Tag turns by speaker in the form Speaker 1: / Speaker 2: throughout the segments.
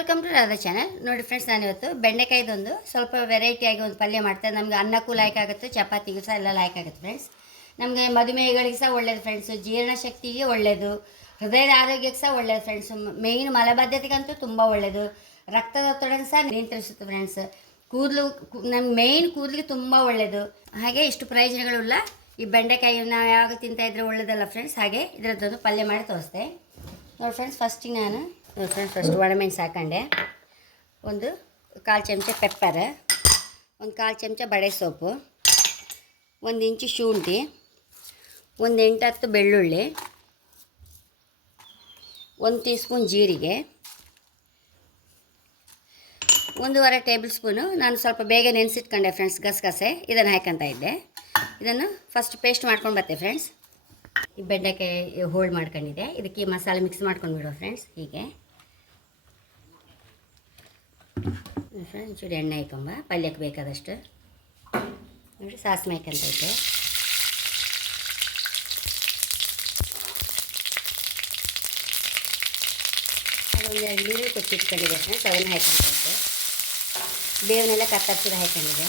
Speaker 1: Welcome to Radha channel ನೋಡಿ friends ನಾನು ಇವತ್ತು ಬೆಂಡೆಕಾಯ್ದೊಂದು ಸ್ವಲ್ಪ ವೆರೈಟಿಯಾಗಿ ಒಂದು ಪಲ್ಯ ಮಾಡ್ತಾರೆ ನಮಗೆ ಅನ್ನಕ್ಕೂ ಆಗುತ್ತೆ, ಚಪಾತಿಗೂ ಸಹ ಎಲ್ಲ ಆಗುತ್ತೆ ಫ್ರೆಂಡ್ಸ್ ನಮಗೆ ಮಧುಮೇಹಗಳಿಗೆ ಸಹ ಒಳ್ಳೇದು ಫ್ರೆಂಡ್ಸು ಜೀರ್ಣಶಕ್ತಿಗೆ ಒಳ್ಳೆಯದು ಹೃದಯದ ಆರೋಗ್ಯಕ್ಕೆ ಸಹ ಒಳ್ಳೆಯದು ಫ್ರೆಂಡ್ಸು ಮೇಯ್ನ್ ಮಲಬದ್ಧತೆಗಂತೂ ತುಂಬ ಒಳ್ಳೆಯದು ರಕ್ತದೊತ್ತಡನ ಸಹ ನಿಯಂತ್ರಿಸುತ್ತೆ ಫ್ರೆಂಡ್ಸ್ ಕೂದಲು ನಮ್ಮ ಮೇಯ್ನ್ ಕೂದಲಿಗೆ ತುಂಬ ಒಳ್ಳೆಯದು ಹಾಗೆ ಇಷ್ಟು ಪ್ರಯೋಜನಗಳುಲ್ಲ ಈ ಬೆಂಡೆಕಾಯಿ ನಾವು ಯಾವಾಗ ತಿಂತಾ ಇದ್ರೆ ಒಳ್ಳೇದಲ್ಲ ಫ್ರೆಂಡ್ಸ್ ಹಾಗೆ ಇದರದ್ದೊಂದು ಪಲ್ಯ ಮಾಡಿ ತೋರಿಸ್ತೆ. ನೋಡಿ ಫ್ರೆಂಡ್ಸ್ ಫಸ್ಟಿಗೆ ನಾನು ನೋಡಿ ಫ್ರೆಂಡ್ಸ್ ಫಸ್ಟ್ ಒಣಮೆಣಸು ಹಾಕೊಂಡೆ. ಒಂದು ಕಾಲು ಚಮಚ ಪೆಪ್ಪರ್ ಒಂದು ಕಾಲು ಚಮಚ ಬಡೆ ಸೋಪು ಒಂದು ಇಂಚು ಶುಂಠಿ, ಒಂದು ಎಂಟು ಹತ್ತು ಬೆಳ್ಳುಳ್ಳಿ, ಒಂದು ಟೀ ಸ್ಪೂನ್ ಜೀರಿಗೆ, ಒಂದೂವರೆ ಟೇಬಲ್ ಸ್ಪೂನು ನಾನು ಸ್ವಲ್ಪ ಬೇಗ ನೆನೆಸಿಟ್ಕೊಂಡೆ ಫ್ರೆಂಡ್ಸ್ ಗಸಗಸೆ. ಇದನ್ನು ಹಾಕಂತ ಇದ್ದೆ. ಇದನ್ನು ಫಸ್ಟ್ ಪೇಸ್ಟ್ ಮಾಡ್ಕೊಂಡು ಬರ್ತೆ ಫ್ರೆಂಡ್ಸ್ ಈ ಬೆಂಡೆಕಾಯಿ ಹೋಲ್ಡ್ ಮಾಡ್ಕೊಂಡಿದ್ದೆ. ಇದಕ್ಕೆ ಮಸಾಲೆ ಮಿಕ್ಸ್ ಮಾಡ್ಕೊಂಡು ಬಿಡುವ ಫ್ರೆಂಡ್ಸ್ ಹೀಗೆ. ಫ್ರೆಂಡ್ಸ್ ಚೂರು ಎಣ್ಣೆ ಹಾಕೊಂಬ ಪಲ್ಯಕ್ಕೆ ಬೇಕಾದಷ್ಟು. ನೋಡಿ ಸಾಸಿವೆ ಅದೊಂದು ಎರಡು ನೀರು ಕೊಚ್ಚಿಟ್ಕೊಂಡಿದೆ ಫ್ರೆಂಡ್ಸ್ ಅದನ್ನು ಹಾಕಂತೈತೆ ಬೇವನ್ನೆಲ್ಲ ಕತ್ತರಿಸಿದ ಹಾಕೊಂಡಿದೆ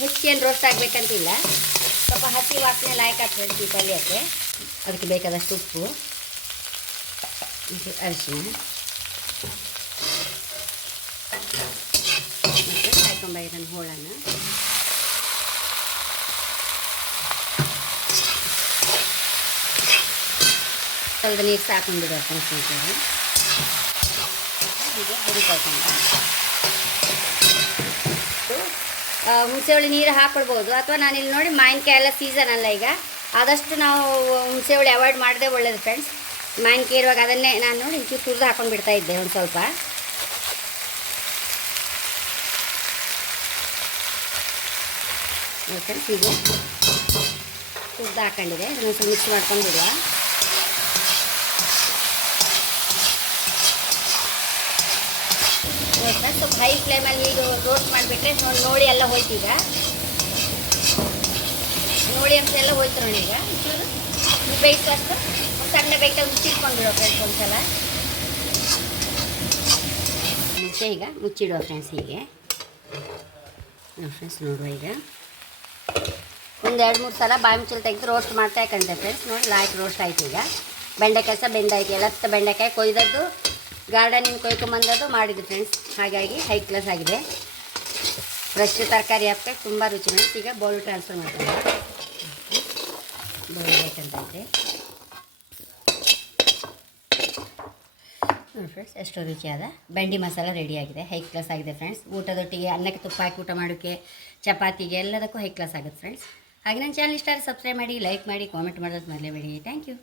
Speaker 1: ಹೆಚ್ಚೇನು ರೋಸ್ಟ್ ಆಗಬೇಕಂತಿಲ್ಲ. ಸ್ವಲ್ಪ ಹಸಿ ವಾಸನೆ ಲಾಯ್ಕ್ ಈ ಪಲ್ಯಕ್ಕೆ. ಅದಕ್ಕೆ ಬೇಕಾದಷ್ಟು ಉಪ್ಪು. ಅರಿಶಿನ ಮತ್ತು ಹಾಕೊಂಬ ಇದನ್ನು ಹೋಳನ. ಸ್ವಲ್ಪ ನೀರು ಹೀಗೆ ಹುರಿಕೊಳ್ಕೊಂಡ ಹುಣಸೆಹುಳಿ ನೀರು ಹಾಕ್ಕೊಳ್ಬೋದು ಅಥವಾ ನಾನಿಲ್ಲಿ ನೋಡಿ ಮಾವಿನಕಾಯಿ ಎಲ್ಲ ಸೀಸನ್ ಅಲ್ಲ ಈಗ. ಆದಷ್ಟು ನಾವು ಹುಣಸೆಹುಳಿ ಅವಾಯ್ಡ್ ಮಾಡಿದೆ ಒಳ್ಳೇದು ಫ್ರೆಂಡ್ಸ್ ಮಾವಿನಕಾಯಿ ಇರುವಾಗ ಅದನ್ನೇ ನಾನು ನೋಡಿ ಇಂಚು ತುರಿದು ಹಾಕೊಂಡು ಬಿಡ್ತಾ ಇದ್ದೆ ಒಂದು ಸ್ವಲ್ಪ. ಫ್ರೆಂಡ್ಸ್ ಹೀಗೆ ಉದ್ದ ಹಾಕೊಂಡಿದೆ ಇದನ್ನು ಸ್ವಲ್ಪ ಮಿಕ್ಸ್ ಮಾಡ್ಕೊಂಡು ಬಿಡುವ ಸ್ವಲ್ಪ ಹೈ ಫ್ಲೇಮಲ್ಲಿ ಈಗ ರೋಸ್ಟ್ ಮಾಡಿಬಿಟ್ರೆ ನೋಡಿ ನೋಡಿ ಎಲ್ಲ ಹೋಯ್ತೀಗ ನೋಡಿ ಅಂತ ಎಲ್ಲ ಹೋಯ್ತು ನೋಡಿ ಈಗ. ಬೇಯ್ತು ಅಷ್ಟು ಒಂದು ಸಣ್ಣ ಬೇಯ್ತಾ ಮುಚ್ಚಿಟ್ಕೊಂಡ್ಬಿಡೋ ಫ್ರೆಂಡ್ಸ್ ಒಂದ್ಸಲ. ಮುಂಚೆ ಈಗ, ಮುಚ್ಚಿಡುವ ಫ್ರೆಂಡ್ಸ್ ಹೀಗೆ. ಫ್ರೆಂಡ್ಸ್ ನೋಡುವ ಈಗ. ಒಂದು ಎರಡು ಮೂರು ಸಲ ಬಾಯಿ ಮುಚ್ಚಲು ತೆಗೆದು ರೋಸ್ಟ್ ಮಾಡ್ತಾ ಕಂಡೆ ಫ್ರೆಂಡ್ಸ್ ನೋಡಿ ಲಾಯ್ಕ್ ರೋಸ್ಟ್ ಆಯ್ತು ಈಗ. ಬೆಂಡೆಕಾಯಿ ಸಹ ಬೆಂದಾಯ್ತು ಎಲ್ಲ ಬೆಂಡೆಕಾಯಿ ಕೊಯ್ದದ್ದು ಗಾರ್ಡನಿಂದ ಕೊಯ್ಕೊಂಬಂದದ್ದು ಮಾಡಿದ್ದು ಫ್ರೆಂಡ್ಸ್ ಹಾಗಾಗಿ ಹೈ ಕ್ಲಾಸ್ ಆಗಿದೆ. ಫ್ರೆಶ್ ತರಕಾರಿ ಹಾಕ್ಬೇಕು, ತುಂಬ ರುಚಿ ಫ್ರೆಂಡ್ಸ್ ಈಗ ಬೌಲ್ ಟ್ರಾನ್ಸ್ಫರ್ ಮಾಡ್ತಾರೆ ಬೌಲ್ ಬೇಕಂತೈತೆ ನೋಡಿ ಫ್ರೆಂಡ್ಸ್ ಎಷ್ಟೋ ರುಚಿಯಾದ ಬೆಂಡಿ ಮಸಾಲ ರೆಡಿಯಾಗಿದೆ ಹೈ ಕ್ಲಾಸ್ ಆಗಿದೆ ಫ್ರೆಂಡ್ಸ್ ಊಟದೊಟ್ಟಿಗೆ ಅನ್ನಕ್ಕೆ ತುಪ್ಪ ಹಾಕಿ ಊಟ ಮಾಡೋಕ್ಕೆ, ಚಪಾತಿಗೆ ಎಲ್ಲದಕ್ಕೂ ಹೈ ಕ್ಲಾಸ್ ಆಗುತ್ತೆ ಫ್ರೆಂಡ್ಸ್ ಹಾಗೆ ನನ್ನ ಚಾನಲ್ ಇಷ್ಟ ಸಬ್ಸ್ಕ್ರೈಬ್ ಮಾಡಿ ಲೈಕ್ ಮಾಡಿ ಕಾಮೆಂಟ್ ಮಾಡೋದು ಮರಲೇಬೇಡಿ ಥ್ಯಾಂಕ್ ಯು